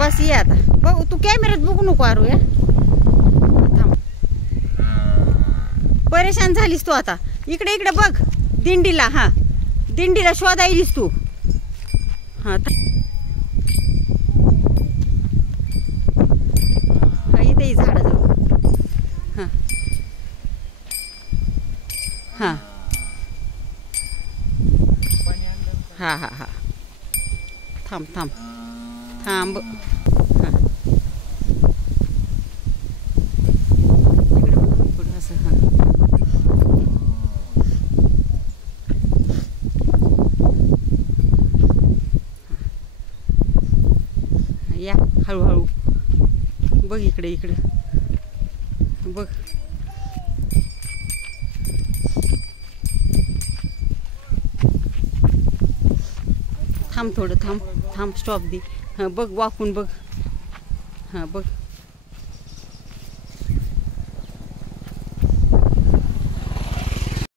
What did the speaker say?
बस ये आता बघ तू कॅमेऱ्यात बघू नको आरू या थांब परेशान झालीस तू आता इकडे इकडे बघ दिंडीला हा दिंडीला शोधायलीस तू हा इथे झाडाजवळ हा हा हा हा हा थांब थांब थांब हां इकडे पुढे असं हां या हळूहळू बघ इकडे इकडे बघ थांब थोडं थांब थांब स्टॉप दे हां बघ वाकून बघ हां बघ